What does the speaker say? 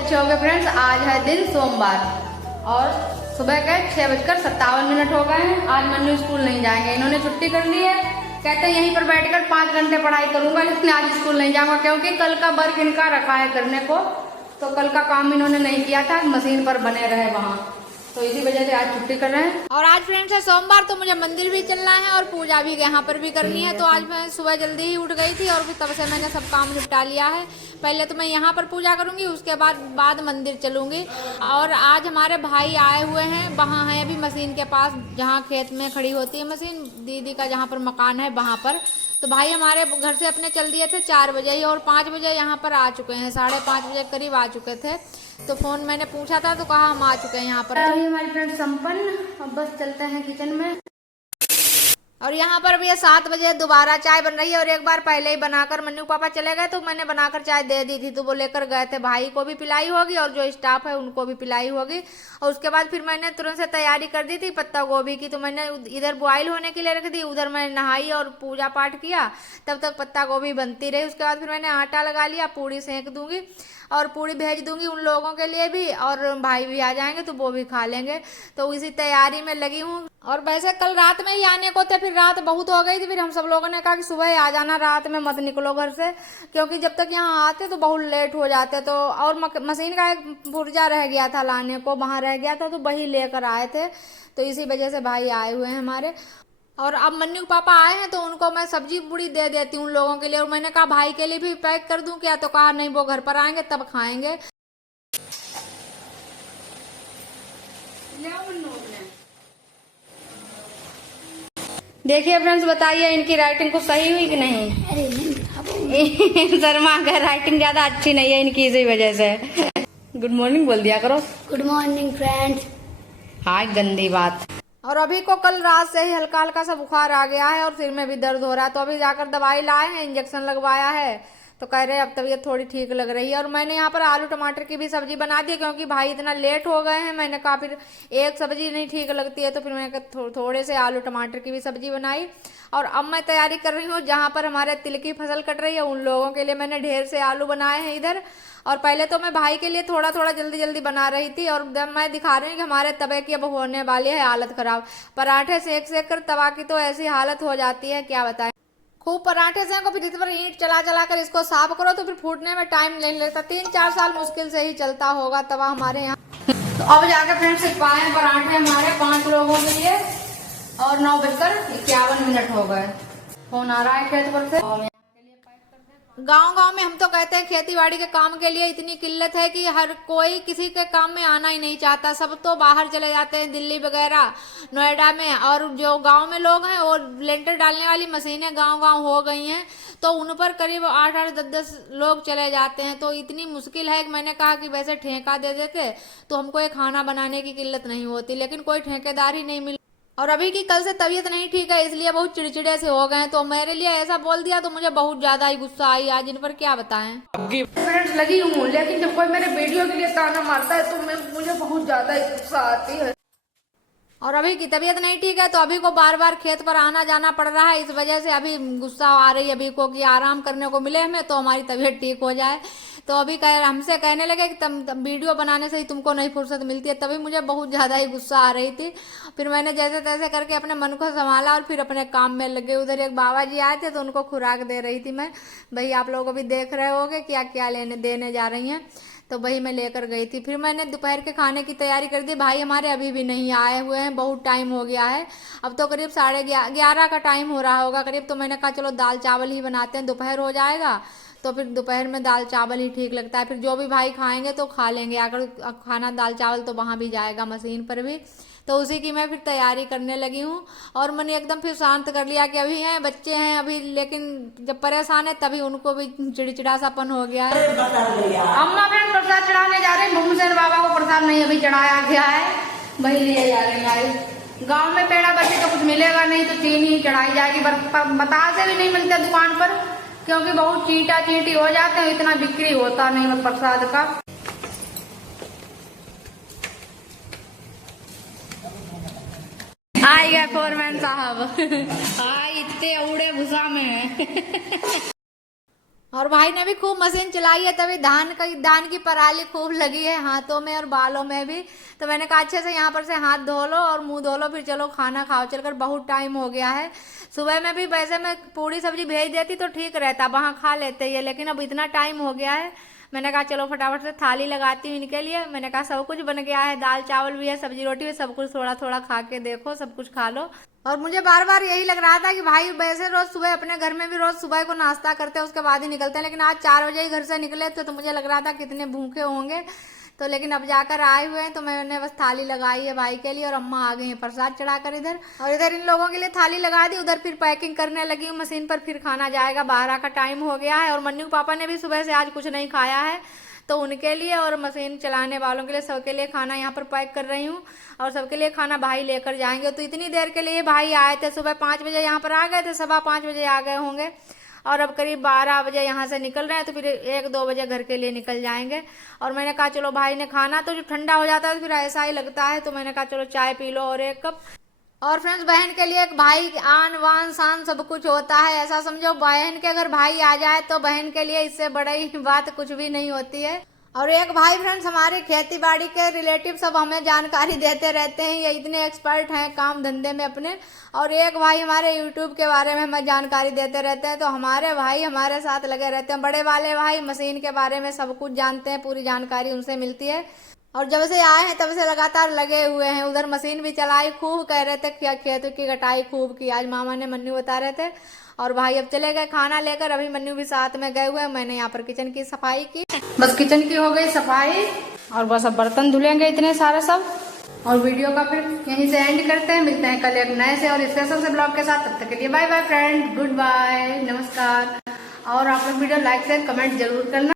अच्छे हो गए फ्रेंड्स। आज है दिन सोमवार और सुबह के 6:57 हो गए हैं। आज मन्नू स्कूल नहीं जाएंगे, इन्होंने छुट्टी कर ली है। कहते हैं यहीं पर बैठकर 5 घंटे पढ़ाई करूंगा, लेकिन आज स्कूल नहीं जाऊंगा क्योंकि कल का वर्क इनका रखा है करने को। तो कल का काम इन्होंने नहीं किया था, मशीन पर बने रहे वहाँ, तो इसी वजह से आज छुट्टी कर रहे हैं। और आज फ्रेंड्स है सोमवार, तो मुझे मंदिर भी चलना है और पूजा भी यहाँ पर भी करनी है। तो आज मैं सुबह जल्दी ही उठ गई थी और फिर तब से मैंने सब काम निपटा लिया है। पहले तो मैं यहाँ पर पूजा करूँगी, उसके बाद मंदिर चलूँगी। और आज हमारे भाई आए हुए हैं, वहाँ है अभी मशीन के पास जहाँ खेत में खड़ी होती है मशीन, दीदी का जहाँ पर मकान है वहाँ पर। तो भाई हमारे घर से अपने चल दिए थे 4 बजे ही और 5 बजे यहाँ पर आ चुके हैं, 5:30 बजे करीब आ चुके थे। तो फोन मैंने पूछा था तो कहा हम आ चुके हैं यहाँ पर। अभी हमारी फ्रेंड संपन्न, अब बस चलते हैं किचन में। और यहाँ पर भी 7 बजे दोबारा चाय बन रही है और एक बार पहले ही बनाकर मन्नू पापा चले गए तो मैंने बनाकर चाय दे दी थी, तो वो लेकर गए थे। भाई को भी पिलाई होगी और जो स्टाफ है उनको भी पिलाई होगी। और उसके बाद फिर मैंने तुरंत से तैयारी कर दी थी पत्ता गोभी की, तो मैंने इधर बॉयल होने के लिए रख दी, उधर मैं नहाई और पूजा पाठ किया, तब तक पत्ता गोभी बनती रही। उसके बाद फिर मैंने आटा लगा लिया, पूड़ी सेंक दूंगी और पूड़ी भेज दूंगी उन लोगों के लिए भी, और भाई भी आ जाएंगे तो वो भी खा लेंगे। तो इसी तैयारी में लगी हूँ। और वैसे कल रात में ही आने को थे, फिर रात बहुत हो गई थी, फिर हम सब लोगों ने कहा कि सुबह आ जाना, रात में मत निकलो घर से, क्योंकि जब तक यहाँ आते तो बहुत लेट हो जाते। तो और मशीन का एक पुर्जा रह गया था लाने को, वहाँ रह गया था, तो वही लेकर आए थे। तो इसी वजह से भाई आए हुए हैं हमारे। और अब मन्नू पापा आए हैं तो उनको मैं सब्जी पूड़ी दे देती हूँ उन लोगों के लिए। और मैंने कहा भाई के लिए भी पैक कर दूं क्या, तो कहा नहीं, वो घर पर आएंगे तब खाएंगे। देखिए फ्रेंड्स, बताइए इनकी राइटिंग कुछ सही हुई कि नहीं? शर्मा का राइटिंग ज्यादा अच्छी नहीं है इनकी, इसी वजह से। गुड मॉर्निंग बोल दिया करो। Good morning friends. हाँ, गंदी बात। और अभी को कल रात से ही हल्का हल्का सा बुखार आ गया है और सिर में भी दर्द हो रहा है, तो अभी जाकर दवाई लाए हैं, इंजेक्शन लगवाया है, तो कह रहे अब तबीयत थोड़ी ठीक लग रही है। और मैंने यहाँ पर आलू टमाटर की भी सब्जी बना दी, क्योंकि भाई इतना लेट हो गए हैं। मैंने कहा फिर एक सब्जी नहीं ठीक लगती है, तो फिर मैंने थोड़े से आलू टमाटर की भी सब्जी बनाई। और अब मैं तैयारी कर रही हूँ, जहाँ पर हमारे तिल की फसल कट रही है उन लोगों के लिए मैंने ढेर से आलू बनाए हैं इधर। और पहले तो मैं भाई के लिए थोड़ा थोड़ा जल्दी जल्दी बना रही थी, और मैं दिखा रही हूँ कि हमारे तवे की अब होने वाली है हालत खराब। पराठे सेक सेक कर तवा की तो ऐसी हालत हो जाती है, क्या बताएं। खूब पराठे सेको, फिर इस पर ईंट चला चला कर इसको साफ करो, तो फिर फूटने में टाइम नहीं लगता। 3-4 साल मुश्किल से ही चलता होगा तवा हमारे यहाँ। तो अब जाकर फ्रेंड्स पाए पराठे हमारे 5 लोगों के लिए, और 9:51 हो गए। फोन आ रहा है खेत पर से। गांव में हम तो कहते हैं खेती बाड़ी के काम के लिए इतनी किल्लत है कि हर कोई किसी के काम में आना ही नहीं चाहता, सब तो बाहर चले जाते हैं, दिल्ली वगैरह, नोएडा में। और जो गांव में लोग हैं, और लेंटर डालने वाली मशीनें गांव हो गई हैं, तो उन पर करीब 8-8, 10-10 लोग चले जाते हैं। तो इतनी मुश्किल है कि मैंने कहा कि वैसे ठेका दे देते तो हमको एक खाना बनाने की किल्लत नहीं होती, लेकिन कोई ठेकेदार ही नहीं मिल। और अभी की कल से तबीयत नहीं ठीक है, इसलिए बहुत चिड़चिड़े से हो गए, तो मेरे लिए ऐसा बोल दिया तो मुझे बहुत ज्यादा ही गुस्सा आई आज। इन पर क्या बताएं। फ्रेंड्स लगी हूँ, लेकिन जब कोई मेरे वीडियो के लिए ताना मारता है तो मुझे बहुत ज्यादा ही गुस्सा आती है। और अभी की तबीयत नहीं ठीक है, तो अभी को बार बार खेत पर आना जाना पड़ रहा है, इस वजह से अभी गुस्सा आ रही है अभी को कि आराम करने को मिले हमें तो हमारी तबीयत ठीक हो जाए। तो अभी हमसे कहने लगे कि तुम वीडियो बनाने से ही तुमको नहीं फुर्सत मिलती है, तभी मुझे बहुत ज़्यादा ही गुस्सा आ रही थी। फिर मैंने जैसे तैसे करके अपने मन को संभाला और फिर अपने काम में लगे। उधर एक बाबा जी आए थे तो उनको खुराक दे रही थी मैं। भाई आप लोग अभी देख रहे होगे क्या क्या देने जा रही हैं, तो वही मैं लेकर गई थी। फिर मैंने दोपहर के खाने की तैयारी कर दी। भाई हमारे अभी भी नहीं आए हुए हैं, बहुत टाइम हो गया है, अब तो करीब 11:30 का टाइम हो रहा होगा करीब। तो मैंने कहा चलो दाल चावल ही बनाते हैं, दोपहर हो जाएगा, तो फिर दोपहर में दाल चावल ही ठीक लगता है। फिर जो भी भाई खाएंगे तो खा लेंगे, अगर खाना दाल चावल तो वहाँ भी जाएगा मशीन पर भी। तो उसी की मैं फिर तैयारी करने लगी हूँ। और मैंने एकदम फिर शांत कर लिया कि अभी हैं बच्चे हैं अभी, लेकिन जब परेशान है तभी उनको भी चिड़चिड़ासापन हो गया है। अम्मा फिर प्रसाद चढ़ाने जा रहे हैं, भूमसेन बाबा को प्रसाद नहीं अभी चढ़ाया गया है, वही लिए जा रहे हैं। गाँव में पेड़ा बच्चे तो कुछ मिलेगा नहीं, तो चीनी ही चढ़ाई जाएगी। बतासे भी नहीं मिलते दुकान पर, क्योंकि बहुत चींटा चींटी हो जाते हैं, इतना बिक्री होता नहीं प्रसाद का। आई गए फोरमैन साहब। इतने उड़े भूसा में है। और भाई ने भी खूब मशीन चलाई है, तभी धान की पराली खूब लगी है हाथों में और बालों में भी। तो मैंने कहा अच्छे से यहाँ पर से हाथ धो लो और मुंह धो लो, फिर चलो खाना खाओ, चलकर बहुत टाइम हो गया है। सुबह में भी वैसे मैं पूरी सब्जी भेज देती तो ठीक रहता, वहाँ खा लेते ये, लेकिन अब इतना टाइम हो गया है, मैंने कहा चलो फटाफट से थाली लगाती हूँ इनके लिए। मैंने कहा सब कुछ बन गया है, दाल चावल भी है, सब्जी रोटी भी, सब कुछ थोड़ा थोड़ा खा के देखो, सब कुछ खा लो। और मुझे बार बार यही लग रहा था कि भाई वैसे रोज सुबह अपने घर में भी रोज सुबह को नाश्ता करते हैं, उसके बाद ही निकलते हैं, लेकिन आज 4 बजे ही घर से निकले थे, तो मुझे लग रहा था कितने भूखे होंगे। तो लेकिन अब जाकर आए हुए हैं, तो मैंने बस थाली लगाई है भाई के लिए, और अम्मा आ गई हैं प्रसाद चढ़ाकर इधर, और इधर इन लोगों के लिए थाली लगा दी, उधर फिर पैकिंग करने लगी हूँ मशीन पर, फिर खाना जाएगा, 12 का टाइम हो गया है। और मन्नू पापा ने भी सुबह से आज कुछ नहीं खाया है, तो उनके लिए और मशीन चलाने वालों के लिए सबके लिए खाना यहाँ पर पैक कर रही हूँ, और सबके लिए खाना भाई लेकर जाएंगे। तो इतनी देर के लिए भाई आए थे, सुबह 5 बजे यहाँ पर आ गए थे, 5:15 बजे आ गए होंगे, और अब करीब 12 बजे यहाँ से निकल रहे हैं, तो फिर 1-2 बजे घर के लिए निकल जाएंगे। और मैंने कहा चलो भाई ने खाना तो जब ठंडा हो जाता है तो फिर ऐसा ही लगता है, तो मैंने कहा चलो चाय पी लो और 1 कप। और फ्रेंड्स, बहन के लिए एक भाई आन वान शान सब कुछ होता है, ऐसा समझो बहन के अगर भाई आ जाए तो बहन के लिए इससे बड़ी बात कुछ भी नहीं होती है। और एक भाई फ्रेंड्स हमारे खेती बाड़ी के रिलेटिव सब हमें जानकारी देते रहते हैं, ये इतने एक्सपर्ट हैं काम धंधे में अपने। और एक भाई हमारे यूट्यूब के बारे में हमें जानकारी देते रहते हैं, तो हमारे भाई हमारे साथ लगे रहते हैं। बड़े वाले भाई मशीन के बारे में सब कुछ जानते हैं, पूरी जानकारी उनसे मिलती है, और जब से आए हैं तब से लगातार लगे हुए हैं। उधर मशीन भी चलाई, खूब कह रहे थे खेतों की कटाई खूब की, आज मामा ने मन्नू बता रहे थे। और भाई अब चले गए खाना लेकर, अभी मन्नू भी साथ में गए हुए हैं। मैंने यहाँ पर किचन की सफाई की, बस किचन की हो गई सफाई, और बस अब बर्तन धुलेंगे इतने सारे सब। और वीडियो का फिर यहीं से एंड करते हैं, मिलते हैं कल एक नए से और स्पेशल से ब्लॉग के साथ। तब तक के लिए bye bye friend, goodbye, नमस्कार। और आप लोग वीडियो लाइक शेयर कमेंट जरूर करना।